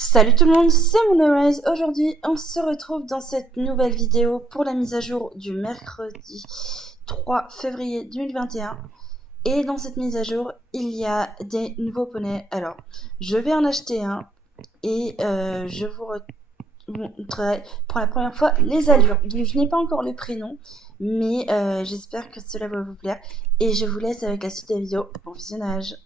Salut tout le monde, c'est Moonrise. Aujourd'hui, on se retrouve dans cette nouvelle vidéo pour la mise à jour du mercredi 3 février 2021. Et dans cette mise à jour, il y a des nouveaux poneys. Alors, je vais en acheter un et je vous montrerai pour la première fois les allures. Donc, je n'ai pas encore le prénom, mais j'espère que cela va vous plaire. Et je vous laisse avec la suite de la vidéo. Bon visionnage.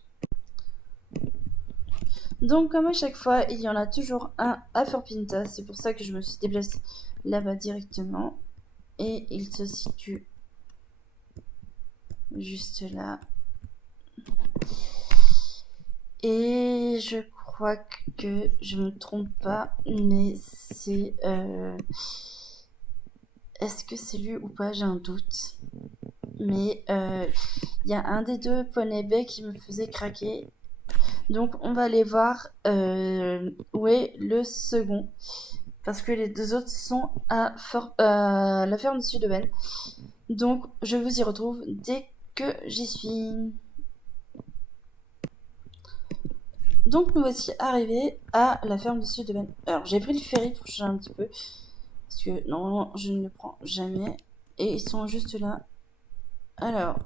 Donc, comme à chaque fois, il y en a toujours un à Fort Pinta. C'est pour ça que je me suis déplacée là-bas directement. Et il se situe juste là. Et je crois que je me trompe pas, mais c'est... Est-ce que c'est lui ou pas? J'ai un doute. Mais il y a un des deux poney bay qui me faisait craquer. Donc on va aller voir où est le second. Parce que les deux autres sont à la ferme du Sud-Oven. Donc je vous y retrouve dès que j'y suis. Donc nous voici arrivés à la ferme du Sud-Oven. Alors j'ai pris le ferry pour changer un petit peu. Parce que normalement je ne le prends jamais. Et ils sont juste là. Alors,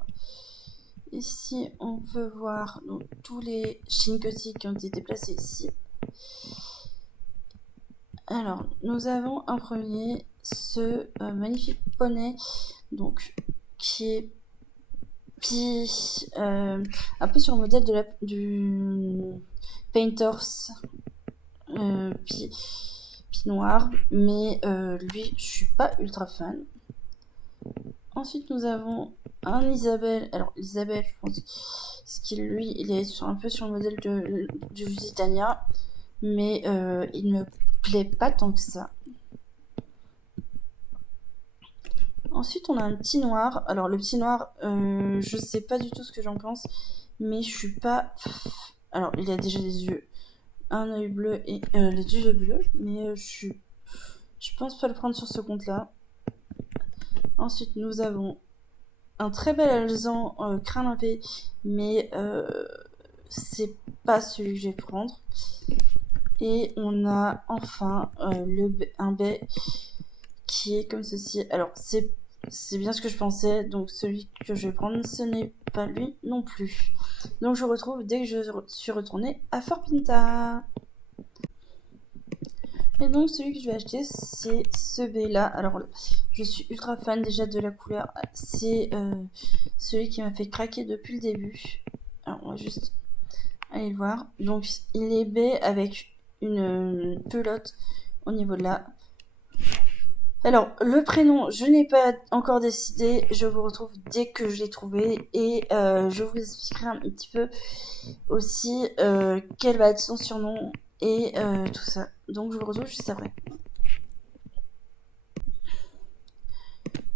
ici on peut voir donc, tous les Shinkosi qui ont été placés ici. Alors, nous avons un premier, ce magnifique poney, donc qui est un peu sur le modèle du Painters Pi noir, mais lui, je suis pas ultra fan. Ensuite, nous avons un Isabelle. Alors, Isabelle, je pense qu'il lui, il est un peu sur le modèle du Lusitania, mais il me plaît pas tant que ça. Ensuite, on a un petit noir. Alors, le petit noir, je sais pas du tout ce que j'en pense, mais je suis pas. Alors, il a déjà des yeux, un œil bleu et les deux yeux bleus, mais je pense pas le prendre sur ce compte-là. Ensuite, nous avons un très bel alezan crâne limpé, mais c'est pas celui que je vais prendre. Et on a enfin un bai qui est comme ceci. Alors, c'est bien ce que je pensais, donc celui que je vais prendre, ce n'est pas lui non plus. Donc je retrouve dès que je suis retournée à Fort Pinta. Et donc celui que je vais acheter, c'est ce B là. Alors je suis ultra fan déjà de la couleur. C'est celui qui m'a fait craquer depuis le début. Alors on va juste aller le voir. Donc il est B avec une pelote au niveau de là. Alors, le prénom, je n'ai pas encore décidé. Je vous retrouve dès que je l'ai trouvé. Et je vous expliquerai un petit peu aussi quel va être son surnom et tout ça. Donc, je vous retrouve juste après.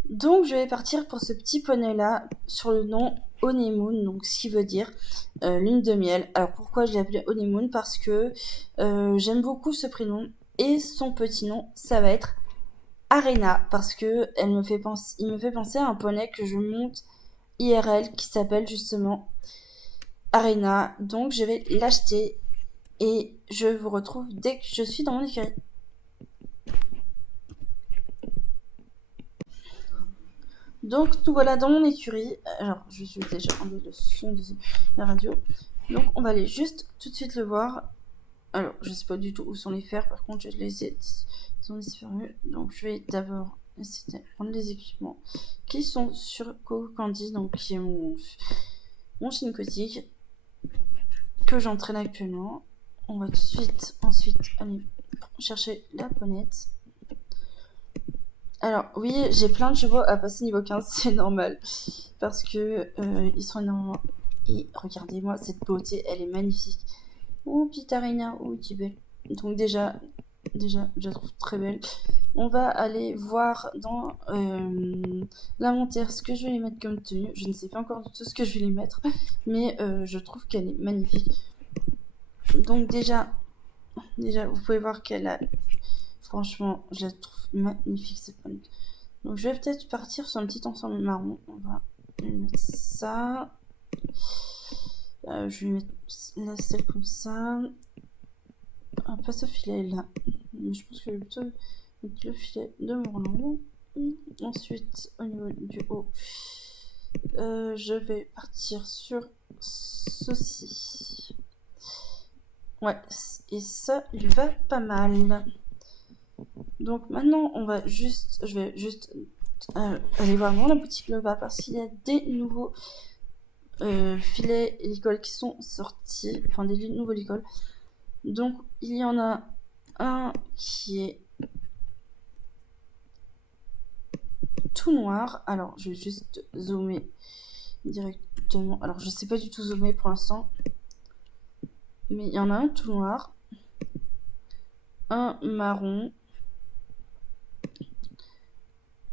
Donc, je vais partir pour ce petit poney-là sur le nom Honeymoon, donc ce qui veut dire lune de miel. Alors, pourquoi je l'ai appelé Honeymoon? Parce que j'aime beaucoup ce prénom. Et son petit nom, ça va être Arena, parce que il me fait penser à un poney que je monte IRL qui s'appelle justement Arena. Donc je vais l'acheter et je vous retrouve dès que je suis dans mon écurie. Donc nous voilà dans mon écurie. Alors je suis déjà enlevé le son de la radio. Donc on va aller juste tout de suite le voir. Alors je sais pas du tout où sont les fers, par contre je les ai, ils ont disparu. Donc je vais d'abord essayer de prendre les équipements qui sont sur Coco Candy, donc qui est mon Shinkotik que j'entraîne actuellement. On va tout de suite ensuite aller chercher la ponette. Alors oui, j'ai plein de chevaux à passer niveau 15, c'est normal. Parce que ils sont énormément. Et regardez-moi cette beauté, elle est magnifique. Oh, Pitarina, oh, qui belle. Donc déjà, je la trouve très belle. On va aller voir dans l'inventaire ce que je vais lui mettre comme tenue. Je ne sais pas encore du tout ce que je vais lui mettre, mais je trouve qu'elle est magnifique. Donc déjà, vous pouvez voir qu'elle a... Franchement, je la trouve magnifique cette poney. Donc je vais peut-être partir sur un petit ensemble marron. On va lui mettre ça. Je vais lui mettre la selle comme ça. pas ce filet là. Mais je pense que je vais plutôt mettre le filet de Morlan. Ensuite, au niveau du haut, je vais partir sur ceci. Ouais, et ça lui va pas mal. Donc maintenant, je vais juste aller voir dans la boutique là-bas parce qu'il y a des nouveaux filets licoles qui sont sortis, enfin des nouveaux licoles. Donc il y en a un qui est tout noir. Alors je vais juste zoomer directement. Alors je sais pas du tout zoomer pour l'instant, mais il y en a un tout noir, un marron,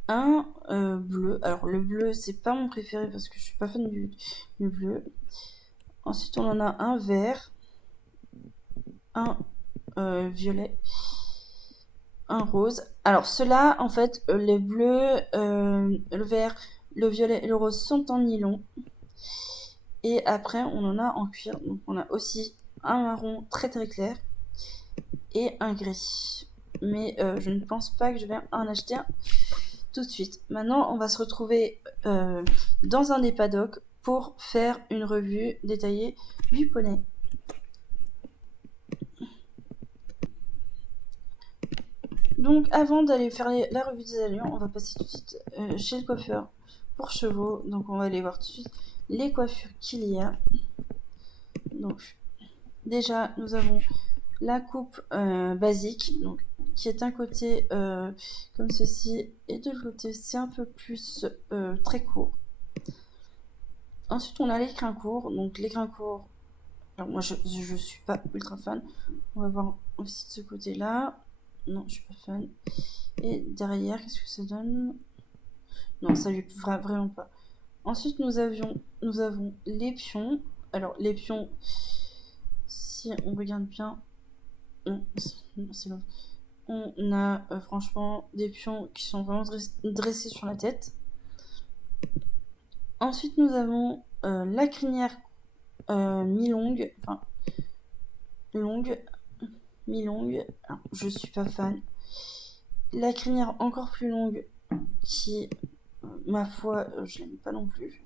un bleu. Alors le bleu c'est pas mon préféré parce que je suis pas fan du bleu. Ensuite on en a un vert, un violet, un rose. Alors ceux-là en fait les bleus, le vert, le violet et le rose sont en nylon. Et après on en a en cuir. Donc on a aussi un marron très très clair et un gris. Mais je ne pense pas que je vais en acheter un tout de suite. Maintenant, on va se retrouver dans un des paddocks pour faire une revue détaillée du poney. Donc, avant d'aller faire la revue des allures, on va passer tout de suite chez le coiffeur pour chevaux. Donc, on va aller voir tout de suite les coiffures qu'il y a. Donc, déjà, nous avons la coupe basique, donc qui est un côté comme ceci et de l'autre côté c'est un peu plus très court. Ensuite on a l'écrin court, donc l'écrin court, alors moi je suis pas ultra fan, on va voir aussi de ce côté là, non je suis pas fan, et derrière qu'est-ce que ça donne, non ça lui va vraiment pas. Ensuite nous avons les pions, alors les pions si on regarde bien, non c'est l'autre. On a franchement des pions qui sont vraiment dressés sur la tête. Ensuite, nous avons la crinière mi-longue, enfin longue, mi-longue. Alors, je suis pas fan. La crinière encore plus longue, qui, ma foi, je l'aime pas non plus.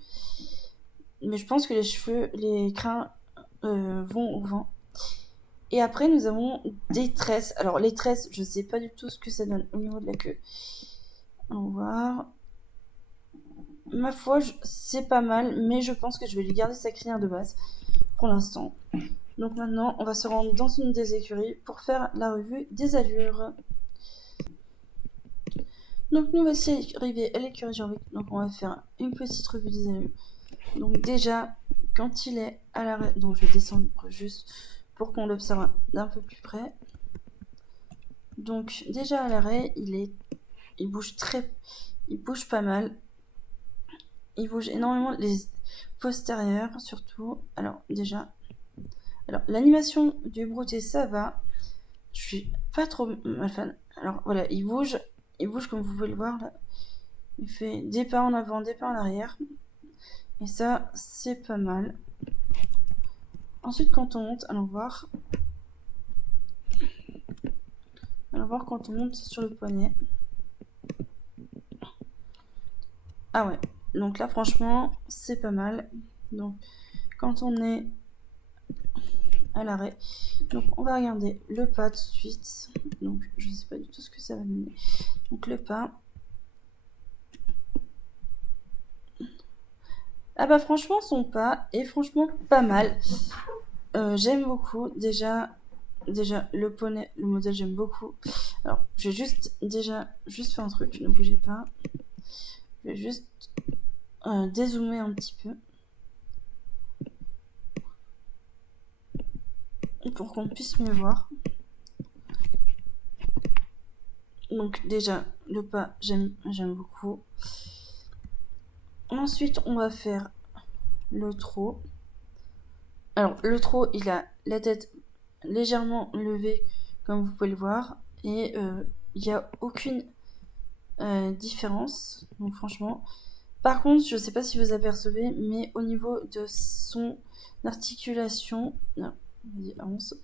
Mais je pense que les crins vont au vent. Et après, nous avons des tresses. Alors, les tresses, je sais pas du tout ce que ça donne au niveau de la queue. On va voir. Ma foi, c'est pas mal, mais je pense que je vais lui garder sa crinière de base pour l'instant. Donc maintenant, on va se rendre dans une des écuries pour faire la revue des allures. Donc nous voici arrivés à l'écurie Jean-Vic. Donc on va faire une petite revue des allures. Donc déjà, quand il est à l'arrêt, donc je vais descendre juste pour qu'on l'observe d'un peu plus près. Donc déjà à l'arrêt, il bouge pas mal. Il bouge énormément les postérieurs surtout. Alors déjà, l'animation du brouté ça va. Je suis pas trop mal fan. Alors voilà, il bouge comme vous pouvez le voir là. Il fait des pas en avant, des pas en arrière. Et ça, c'est pas mal. Ensuite, quand on monte, allons voir quand on monte sur le poignet. Ah ouais, donc là, franchement, c'est pas mal. Donc, quand on est à l'arrêt, donc on va regarder le pas tout de suite. Donc, je sais pas du tout ce que ça va donner. Donc, le pas. Ah bah franchement son pas est franchement pas mal. J'aime beaucoup déjà le poney, le modèle j'aime beaucoup. Alors je vais juste faire un truc, ne bougez pas. Je vais juste dézoomer un petit peu pour qu'on puisse mieux voir. Donc déjà le pas j'aime beaucoup. Ensuite on va faire le trot. Alors le trot il a la tête légèrement levée comme vous pouvez le voir et il n'y a aucune différence, donc franchement. Par contre, je sais pas si vous apercevez, mais au niveau de son articulation, non, vas-y, avance.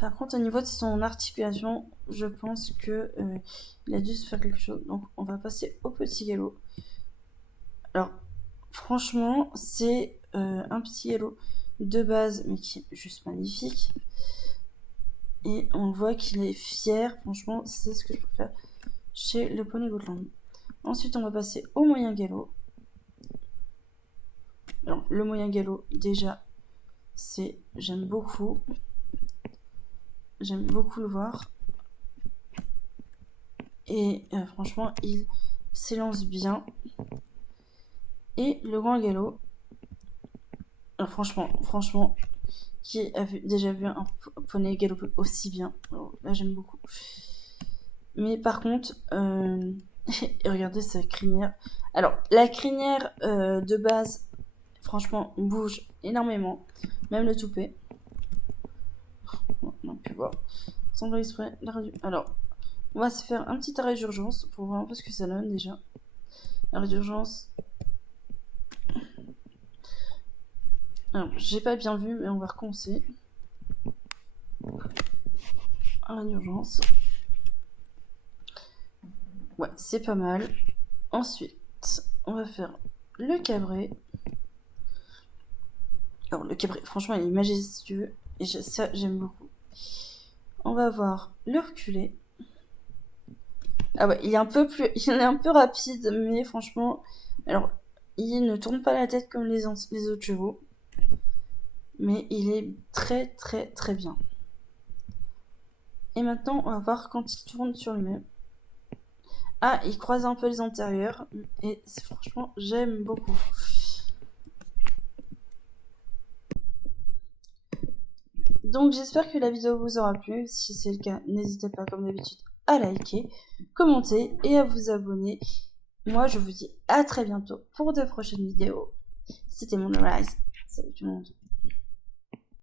Par contre, au niveau de son articulation, je pense que il a dû se faire quelque chose. Donc, on va passer au petit galop. Alors, franchement, c'est un petit galop de base, mais qui est juste magnifique. Et on voit qu'il est fier. Franchement, c'est ce que je préfère chez le poney Gotland. Ensuite, on va passer au moyen galop. Alors, le moyen galop, déjà, j'aime beaucoup. J'aime beaucoup le voir. Et franchement, il s'élance bien. Et le grand galop. Alors, franchement, qui a déjà vu un poney galoper aussi bien? Alors, là, j'aime beaucoup. Mais par contre, regardez sa crinière. Alors, la crinière de base, franchement, bouge énormément. Même le toupet. On a pu voir. Sans faire exprès, alors, on va se faire un petit arrêt d'urgence pour voir un peu ce que ça donne déjà. Arrêt d'urgence. Alors, j'ai pas bien vu, mais on va recommencer. Arrêt d'urgence. Ouais, c'est pas mal. Ensuite, on va faire le cabré. Alors, le cabré, franchement, il est majestueux. Et ça, j'aime beaucoup. On va voir le reculé. Ah ouais, il est un peu rapide, mais franchement, alors, il ne tourne pas la tête comme les autres chevaux. Mais il est très très très bien. Et maintenant, on va voir quand il tourne sur lui-même. Ah, il croise un peu les antérieurs. Et franchement, j'aime beaucoup. Donc j'espère que la vidéo vous aura plu. Si c'est le cas, n'hésitez pas comme d'habitude à liker, commenter et à vous abonner. Moi, je vous dis à très bientôt pour de prochaines vidéos. C'était Moonrise. Salut tout le monde.